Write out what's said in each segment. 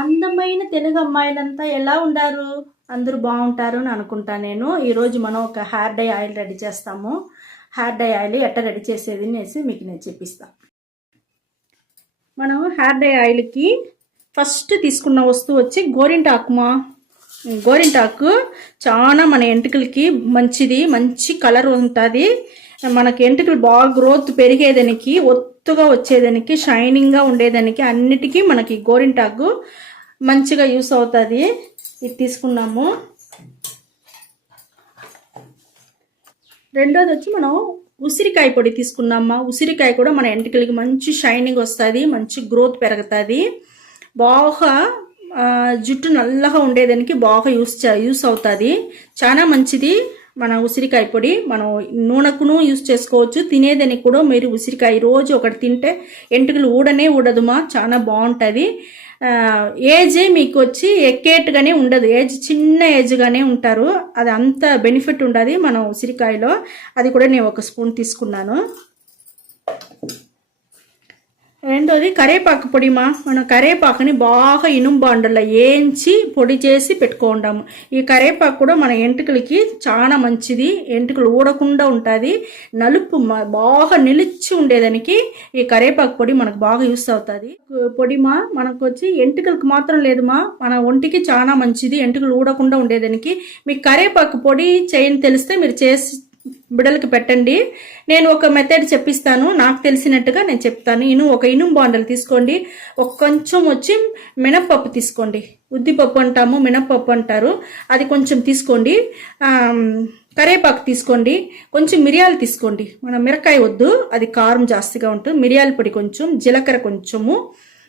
అందమైన తెలుగు అమ్మాయిలంతా ఎలా ఉండారు? అందరూ బాగుంటారు అని అనుకుంటా నేను. ఈరోజు మనం ఒక హెయిర్ డై ఆయిల్ రెడీ చేస్తాము. హెయిర్ డై ఆయిల్ ఎట్లా రెడీ చేసేది అనేసి మీకు నేను చెప్పిస్తాను. మనం హెయిర్ డై ఆయిల్కి ఫస్ట్ తీసుకున్న వస్తువు వచ్చి గోరింటాకుమా. గోరింటాకు చాలా మన ఎంటుకలకి మంచిది, మంచి కలర్ ఉంటుంది. మనకి ఎంటుకలు బాగా గ్రోత్ పెరిగేదానికి, ఒత్తుగా వచ్చేదానికి, షైనింగ్గా ఉండేదానికి అన్నిటికీ మనకి గోరింటాకు మంచిగా యూస్ అవుతుంది. ఇది తీసుకున్నాము. రెండోది వచ్చి మనం ఉసిరికాయ పొడి తీసుకున్నామా. ఉసిరికాయ కూడా మన ఎంటుకలకి మంచి షైనింగ్ వస్తుంది, మంచి గ్రోత్ పెరుగుతుంది. బాగా జుట్టు నల్లగా ఉండేదానికి బాగా యూస్ అవుతుంది. చాలా మంచిది మన ఉసిరికాయ పొడి. మనం నూనెకును యూస్ చేసుకోవచ్చు, తినేదానికి కూడా. మీరు ఉసిరికాయ రోజు ఒకటి తింటే ఎంటుకలు ఊడదుమా, చాలా బాగుంటుంది. ఏజ్ మీకు వచ్చి ఎక్కేట్టుగానే ఉండదు, ఏజ్ చిన్న ఏజ్గానే ఉంటారు. అది అంత బెనిఫిట్ ఉండదు మన ఉసిరికాయలో. అది కూడా నేను ఒక స్పూన్ తీసుకున్నాను. రెండోది కరేపాకు పొడిమా. మనం కరేపాకుని బాగా ఇనుము బాండల్లో వేయించి పొడి చేసి పెట్టుకుంటాము. ఈ కరేపాకు కూడా మన ఎంటుకలకి చాలా మంచిది, ఎంటుకలు ఊడకుండా ఉంటుంది. నలుపు బాగా నిలిచి ఉండేదానికి ఈ కరేపాకు పొడి మనకు బాగా యూస్ అవుతుంది. పొడిమా మనకు వచ్చి ఎంటుకలకు మాత్రం లేదుమా, మన ఒంటికి చాలా మంచిది, ఎంటుకలు ఊడకుండా ఉండేదానికి. మీకు కరేపాకు పొడి చేయని తెలిస్తే మీరు చేసి బిడలకి పెట్టండి. నేను ఒక మెథడ్ చెప్పిస్తాను, నాకు తెలిసినట్టుగా నేను చెప్తాను. ఒక ఇనుము బాండలు తీసుకోండి. ఒక కొంచెం వచ్చి మినప్పప్పు తీసుకోండి. ఉద్దిపప్పు అంటాము, మినప్పప్పు అంటారు. అది కొంచెం తీసుకోండి. కరేపాకు తీసుకోండి. కొంచెం మిరియాలు తీసుకోండి. మన మిరకాయ వద్దు, అది కారం జాస్తిగా ఉంటుంది. మిరియాల పొడి కొంచెం, జీలకర్ర కొంచెము,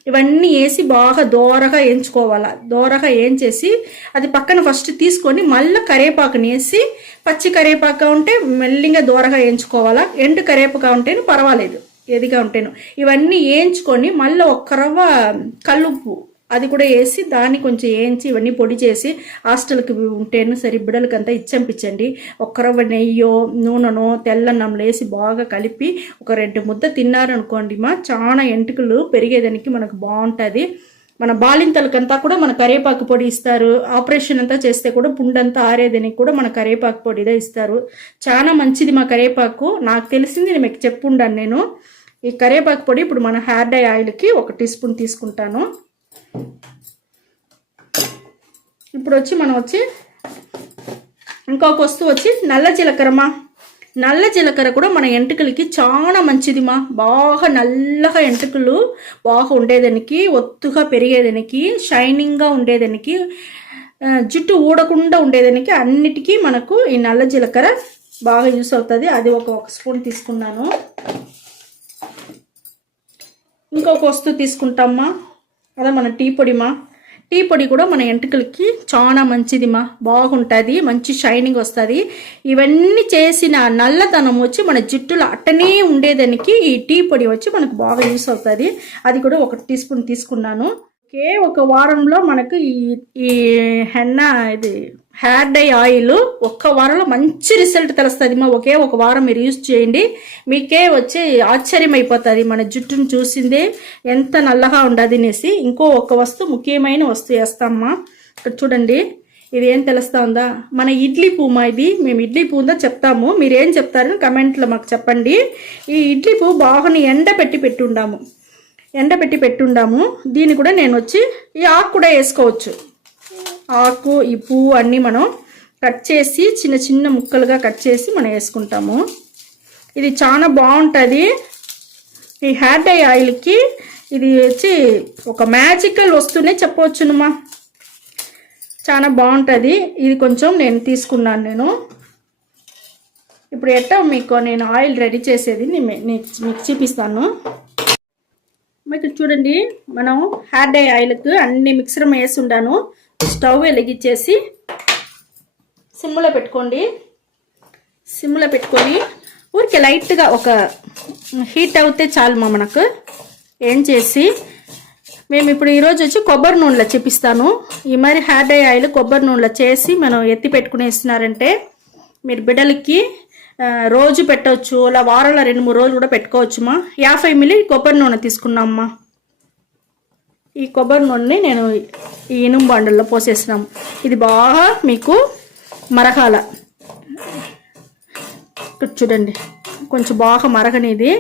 ఇవన్నీ వేసి బాగా దోరగా వేయించుకోవాలి. దోరగా వేయించేసి అది పక్కన ఫస్ట్ తీసుకొని మళ్ళీ కరేపాకుని వేసి, పచ్చి కరేపాకు ఉంటే మెల్లిగా దోరగా వేయించుకోవాలా, ఎండు కరేపాకు ఉంటేనే పర్వాలేదు, ఎదిగా ఉంటేను. ఇవన్నీ వేయించుకొని మళ్ళీ ఒక్క రవ్వ కల్లుప్పు అది కూడా వేసి దాన్ని కొంచెం వేయించి ఇవన్నీ పొడి చేసి హాస్టల్కి ఉంటేను సరే బిడ్డలకంతా ఇచ్చంపించండి. ఒక్క రవ్వ నెయ్యో నూనెనో తెల్లన్నంలో వేసి బాగా కలిపి ఒక 2 ముద్ద తిన్నారనుకోండి మా, చాలా ఎంటుకలు పెరిగేదానికి మనకు బాగుంటుంది. మన బాలింతలకంతా కూడా మన కరేపాకు పొడి ఇస్తారు. ఆపరేషన్ అంతా చేస్తే కూడా పుండంతా ఆరేదానికి కూడా మన కరేపాకు పొడిదే ఇస్తారు. చాలా మంచిది మా కరేపాకు. నాకు తెలిసింది నేను మీకు చెప్పుండాను నేను. ఈ కరేపాకు పొడి ఇప్పుడు మన హెయిర్ డై ఆయిల్కి 1 టీ స్పూన్ తీసుకుంటాను. ఇప్పుడు వచ్చి మనం వచ్చి ఇంకొక వస్తువు వచ్చి నల్ల జీలకర్రమా. నల్ల జీలకర్ర కూడా మన ఎంటుకలకి చాలా మంచిదిమా. బాగా నల్లగా ఎంటుకలు బాగా ఉండేదానికి, ఒత్తుగా పెరిగేదానికి, షైనింగ్గా ఉండేదానికి, జుట్టు ఊడకుండా ఉండేదానికి అన్నిటికీ మనకు ఈ నల్ల జీలకర్ర బాగా యూస్ అవుతుంది. అది ఒక స్పూన్ తీసుకున్నాను. ఇంకొక వస్తువు తీసుకుంటామా, అదే మన టీ పొడిమా. టీ పొడి కూడా మన ఎంటుకలకి చాలా మంచిదిమా, బాగుంటుంది, మంచి షైనింగ్ వస్తుంది. ఇవన్నీ చేసిన నల్లదనం వచ్చి మన జుట్టులో అట్టనే ఉండేదానికి ఈ టీ పొడి వచ్చి మనకు బాగా యూస్ అవుతుంది. అది కూడా 1 టీ స్పూన్ తీసుకున్నాను. ఒక వారంలో మనకు ఈ హెన్నా ఇది హెయిర్ డై ఆయిల్ 1 వారంలో మంచి రిజల్ట్ తెలుస్తుంది మా. ఒక వారం మీరు యూజ్ చేయండి, మీకే వచ్చి ఆశ్చర్యం అయిపోతుంది మన జుట్టును చూసిందే ఎంత నల్లగా ఉండదు అనేసి. ఒక వస్తువు, ముఖ్యమైన వస్తువు వేస్తామ్మా. ఇక్కడ చూడండి, ఇది ఏం తెలుస్తా ఉందా, మన ఇడ్లీ పువ్వు. ఇది మేము ఇడ్లీ పువ్వుందా చెప్తాము, మీరేం చెప్తారని కమెంట్లో మాకు చెప్పండి. ఈ ఇడ్లీ పువ్వు బాగా ఎండబెట్టి పెట్టుండాము. దీన్ని కూడా నేను వచ్చి ఈ ఆకు కూడా వేసుకోవచ్చు. ఆకు, ఈ పువ్వు అన్నీ మనం కట్ చేసి చిన్న చిన్న ముక్కలుగా కట్ చేసి మనం వేసుకుంటాము. ఇది చాలా బాగుంటుంది ఈ హెయిర్ డై ఆయిల్కి. ఇది వచ్చి ఒక మ్యాజికల్ వస్తువునే చెప్పవచ్చునమ్మా, చాలా బాగుంటుంది. ఇది కొంచెం నేను తీసుకున్నాను. నేను ఇప్పుడు ఎట్టా మీకు నేను ఆయిల్ రెడీ చేసేది మీకు చూపిస్తాను. మీకు చూడండి, మనం హెయిర్ డై ఆయిల్కి అన్ని మిక్సర్ వేసి ఉండాను. స్టవ్ వెలిగించేసి సిమ్లో పెట్టుకోండి. సిమ్లో పెట్టుకొని ఊరికే లైట్గా ఒక హీట్ అవుతే చాలు మా. మనకు ఏం చేసి మేము ఇప్పుడు ఈరోజు వచ్చి కొబ్బరి నూనెలో చూపిస్తాను. ఈ మరి హెయిర్ డై ఆయిల్ కొబ్బరి నూనెలో చేసి మనం ఎత్తి పెట్టుకునేస్తున్నారంటే మీరు బిడ్డలకి రోజు పెట్టవచ్చు, అలా వారంలో 2-3 రోజులు కూడా పెట్టుకోవచ్చుమా. 50 ml కొబ్బరి నూనె తీసుకున్నామ్మా. ఈ కొబ్బరి నూనెని నేను ఈ ఇనుము బండల్లో పోసేసినాము. ఇది బాగా మీకు మరగాల. చూడండి కొంచెం బాగా మరగనిది.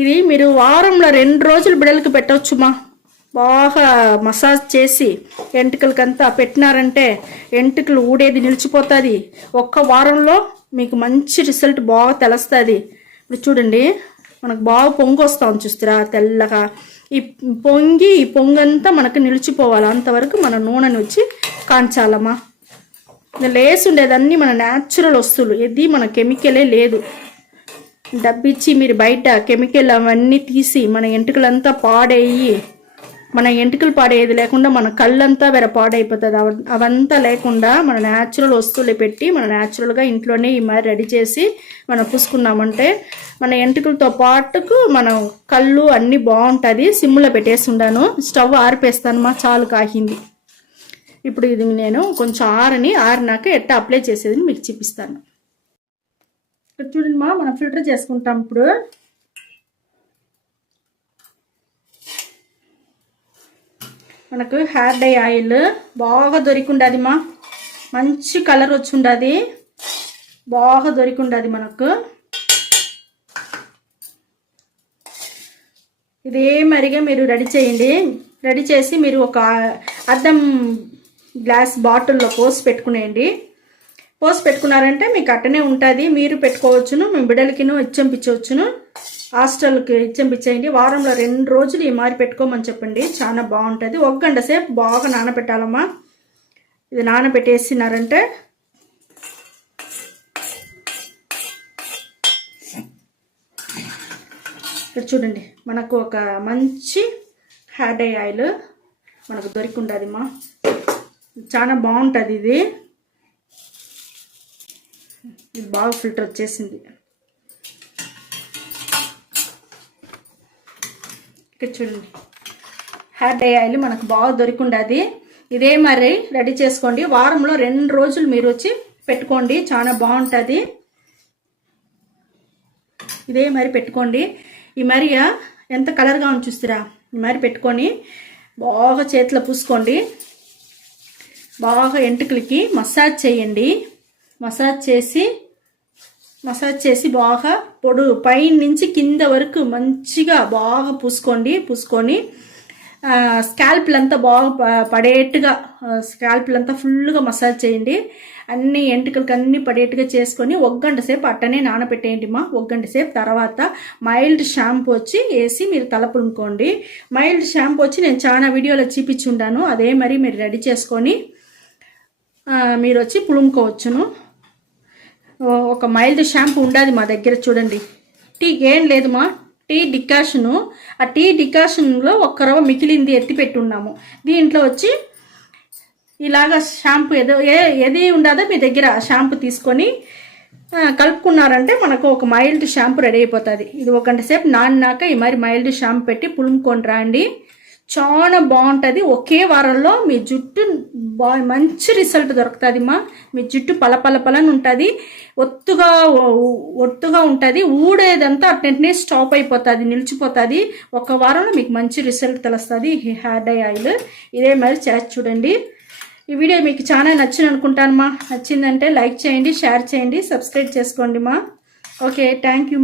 ఇది మీరు వారంలో 2 రోజులు బిడ్డలకి పెట్టవచ్చుమా. బాగా మసాజ్ చేసి ఎంటుకలకంతా పెట్టినారంటే ఎంటుకలు ఊడేది నిలిచిపోతుంది. ఒక్క వారంలో మీకు మంచి రిజల్ట్ బాగా తెలుస్తుంది. ఇప్పుడు చూడండి మనకు బాగా పొంగు వస్తాం చూస్తారా తెల్లగా. ఈ పొంగంతా మనకు నిలిచిపోవాలి. అంతవరకు మన నూనెని వచ్చి కాంచాలమ్మా. లేసి ఉండేదన్నీ మన న్యాచురల్ వస్తువులు, ఇది మన కెమికలే లేదు. డబ్బిచ్చి మీరు బయట కెమికల్ అవన్నీ తీసి మన ఎంటుకలంతా పాడయ్యి, మన ఎంటుకలు పాడేది లేకుండా మన కళ్ళంతా పాడైపోతుంది. అవంతా లేకుండా మన న్యాచురల్ వస్తువులు పెట్టి మన న్యాచురల్గా ఇంట్లోనే ఈ మరి రెడీ చేసి మనం పూసుకున్నామంటే మన ఎంటుకలతో పాటుకు మన కళ్ళు అన్నీ బాగుంటుంది. సిమ్లో పెట్టేసి ఉండాను. స్టవ్ ఆరిపేస్తానమ్మా, చాలు కాగింది. ఇప్పుడు ఇది నేను కొంచెం ఆరినాక ఎట్లా అప్లై చేసేది మీకు చూపిస్తాను. ఇక్కడ చూడండి మనం ఫిల్టర్ చేసుకుంటాం. ఇప్పుడు మనకు హెయిర్ డై ఆయిల్ బాగా దొరికిండది మంచి కలర్ వచ్చి ఉండదు, బాగా దొరికిండది మనకు. ఇదే మరిగా మీరు రెడీ చేయండి. రెడీ చేసి మీరు ఒక అద్దం గ్లాస్ బాటిల్లో పోసి పెట్టుకునేయండి. పోసి పెట్టుకున్నారంటే మీకు అట్టనే ఉంటుంది. మీరు పెట్టుకోవచ్చును, మేము బిడ్డలకిను ఇచ్చంపించవచ్చును, హాస్టల్కి ఇచ్చంపించేయండి. వారంలో 2 రోజులు ఈ మారి పెట్టుకోమని చెప్పండి, చాలా బాగుంటుంది. 1 గంట సేపు బాగా నానబెట్టాలమ్మా. ఇది నానబెట్టేసినారంటే ఇక్కడ చూడండి మనకు ఒక మంచి హెయిర్ డై ఆయిల్ మనకు దొరికి ఉండదమ్మా. చాలా బాగుంటుంది. ఇది బాగా ఫిల్టర్ వచ్చేసింది. ఇక్కడ చూడండి హెయిర్ డై ఆయిల్ మనకు బాగా దొరికి ఉండదు. ఇదే మరి రెడీ చేసుకోండి. వారంలో 2 రోజులు మీరు వచ్చి పెట్టుకోండి, చాలా బాగుంటుంది. ఇదే మరి పెట్టుకోండి. ఈ మరి ఎంత కలర్గా ఉంది చూస్తారా. ఈ మరి పెట్టుకొని బాగా చేతిలో పూసుకోండి. బాగా ఎంటుకలకి మసాజ్ చేయండి. మసాజ్ చేసి బాగా పైన నుంచి కింద వరకు మంచిగా బాగా పూసుకొని స్కాల్ప్లంతా బాగా పడేట్టుగా స్కాల్ప్లంతా ఫుల్గా మసాజ్ చేయండి. అన్ని ఎంటుకలకి అన్నీ పడేట్టుగా చేసుకొని 1 గంట సేపు అట్టనే నానబెట్టేయండి 1 గంట సేపు తర్వాత మైల్డ్ షాంపూ వచ్చి వేసి మీరు తలపులుకోండి. మైల్డ్ షాంపూ వచ్చి నేను చాలా వీడియోలో చూపించుండాను. అదే మరి మీరు రెడీ చేసుకొని మీరు వచ్చి పులుముకోవచ్చును. ఒక మైల్డ్ షాంపూ ఉండదు మా దగ్గర. చూడండి టీ ఏం లేదు టీ డికాషను. ఆ టీ డికాషన్లో 1 రవ్వ మిగిలింది ఎత్తి పెట్టున్నాము. దీంట్లో వచ్చి ఇలాగా షాంపూ ఏది ఉండదో మీ దగ్గర షాంపూ తీసుకొని కలుపుకున్నారంటే మనకు ఒక మైల్డ్ షాంపూ రెడీ అయిపోతుంది. ఇది 1 గంట సేపు నానినాక ఈ మరి మైల్డ్ షాంపూ పెట్టి పులుముకొని రండి, చాలా బాగుంటుంది. ఒకే వారంలో మీ జుట్టు మంచి రిజల్ట్ దొరుకుతుంది. మీ జుట్టు పలపలపలని ఉంటుంది, ఒత్తుగా ఉంటుంది. ఊడేదంతా అట్నే స్టాప్ అయిపోతుంది, నిలిచిపోతుంది. 1 వారంలో మీకు మంచి రిజల్ట్ తెలుస్తుంది. హెయిర్ డై ఆయిల్ ఇదే మరి చేసి చూడండి. ఈ వీడియో మీకు చాలా నచ్చింది అనుకుంటాను. నచ్చిందంటే లైక్ చేయండి, షేర్ చేయండి, సబ్స్క్రైబ్ చేసుకోండి. Okay, thank you